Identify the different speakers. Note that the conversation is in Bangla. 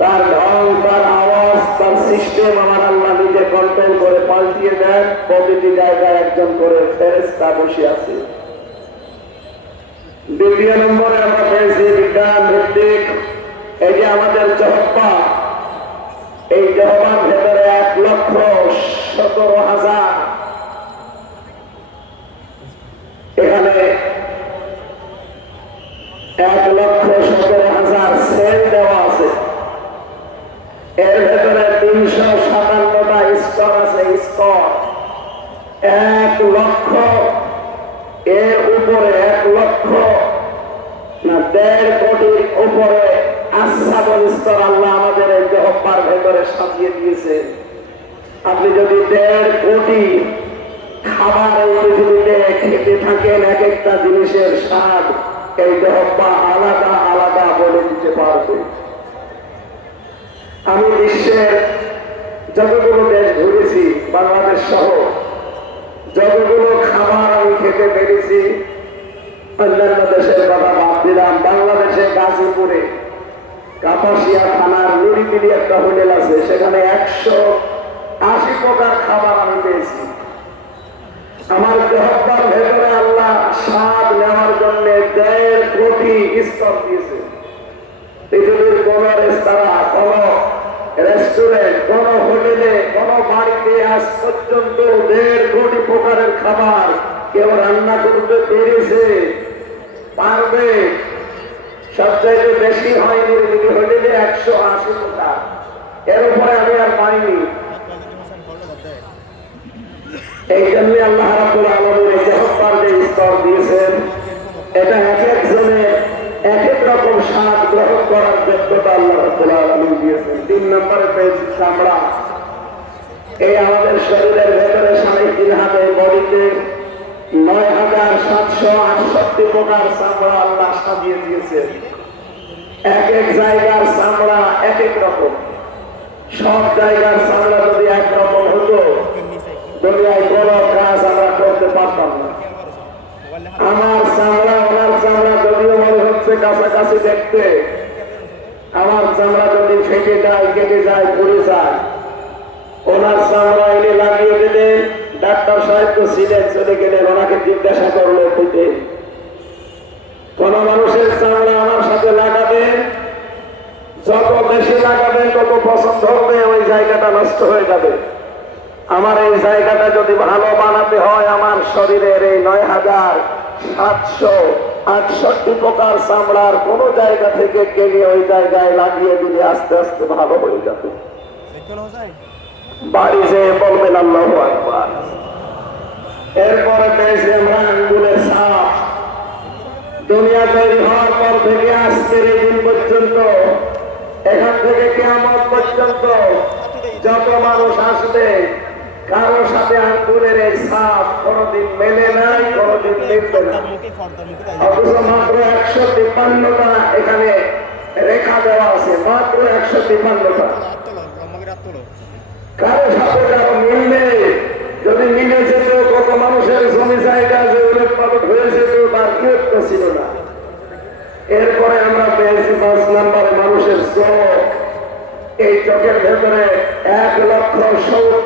Speaker 1: তার ঢং, তার আওয়াজ, তার সিস্টেম আমার আল্লাহ নিজে কন্ট্রোল করে পাল্টিয়ে দেন প্রতিটি জায়গায় একজন করে ফেরেস্তা বসে আছে। দ্বিতীয় নম্বরে আমরা পেয়েছি বিজ্ঞান ভিত্তিক, এই যে আমাদের জহব্বা, এই জহবার ভেতরে এক লক্ষ সতেরো হাজার এখানে এক লক্ষ সতেরো হাজার সেল দেওয়া আছে এর ভেতরে তিনশো সাতান্নটা স্তর আছে স্তর এক লক্ষ, এর উপরে এক লক্ষ, না দেড় কোটির উপরে আশ্রাবল স্তর আল্লাহ আমাদের এই দেহব্বার ভেতরে সাজিয়ে দিয়েছে। আপনি যদি দেড় কোটি খাবার এই পৃথিবীতে খেতে থাকেন, এক একটা জিনিসের স্বাদ এই দেহব্বা আলাদা আলাদা বলে দিতে পারবে। আমি বিশ্বের যতগুলো দেশ ঘুরেছি, বাংলাদেশ সহ যতগুলো খাবার আমি খেতে পেরেছি, অন্যান্য দেশের কথা বাদ দিলাম বাংলাদেশে গাজীপুরে কাপাসিয়া থানার নিরিবিলি একটা হোটেল আছে, সেখানে একশো আশি প্রকার খাবার আমি পেয়েছি। আমার দেহব্বার ভেতরে আল্লাহ স্বাদ নেওয়ার জন্য দেড় কোটি স্তর দিয়েছে পৃথিবীর কোন রেস্তোরাঁ কোন পারবে? সবচাইতে বেশি হয় হোটেলে একশো আশি প্রকার। এর উপরে আমি আর পাইনি এই আল্লাহ আলামিন এই জহব্বার যে স্তর দিয়েছেন এটা এক একজনের এক এক রকম স্বাদ গ্রহণ করার যোগ্যতা আল্লাহ রাব্বুল দিয়েছেন। তিন নম্বরে পেয়েছি চামড়া। এই আমাদের শরীরের ভেতরে সাড়ে তিন হাতে বডিতে নয় হাজার সাতশো আটষট্টি প্রকার চামড়া আল্লাহ সাজিয়ে দিয়েছেন। এক এক জায়গার চামড়া এক এক রকম। সব জায়গার চামড়া যদি একরকম হতো, দুনিয়ায় কোনো কাজ আমরা করতে পারতাম না। আমার চামড়া, ওনার চামড়া যদিও মনে হচ্ছে কাছাকাছি দেখতে আমার চামড়া যদি ফেটে যায়, কেটে যায়, পড়ে যায়, ওনার চামড়া এনে লাগিয়ে দিলেন ডাক্তার সাহেব তো ছিলেন, চলে গেলেন ওনাকে জিজ্ঞাসা করল ফেটে কোন মানুষের চামড়া আমার সাথে লাগাবেন যত বেশি লাগাবেন তত পছন্দ হবে, ওই জায়গাটা নষ্ট হয়ে যাবে। আমার এই জায়গাটা যদি ভালো বানাতে হয়, আমার শরীরের এই নয় হাজার সাতশো আটষট্টি প্রকার চামড়ার কোন জায়গা থেকে কেনে ওই জায়গায় লাগিয়ে দিলে আস্তে আস্তে ভালো হয়ে যাবে। বাড়ি যেয়ে বলবেন আল্লাহ এরপরে পেয়েছি আঙ্গুলের সাপ দুনিয়া তৈরি হওয়ার পর থেকে আজকের এই দিন পর্যন্ত, এখান থেকে কেমন পর্যন্ত যত মানুষ আসবে সাথে আঙ্গুলের এই সাপ মেলে নাই মিলবে না। অথচ মাত্র একশো তিপ্পান্নটা এখানে রেখা দেওয়া আছে, মাত্র একশো তিপ্পান্নটা। কারও সাথে কারও যদি মিলে যেত, কত মানুষের জমি জায়গা যে উলট পালট হয়ে যেত, তার বিরক্ত ছিল না। এরপরে আমরা পেয়েছি পাঁচ নাম্বারে মানুষের চোখ। এই চোখের ভেতরে এক লক্ষ সত্তর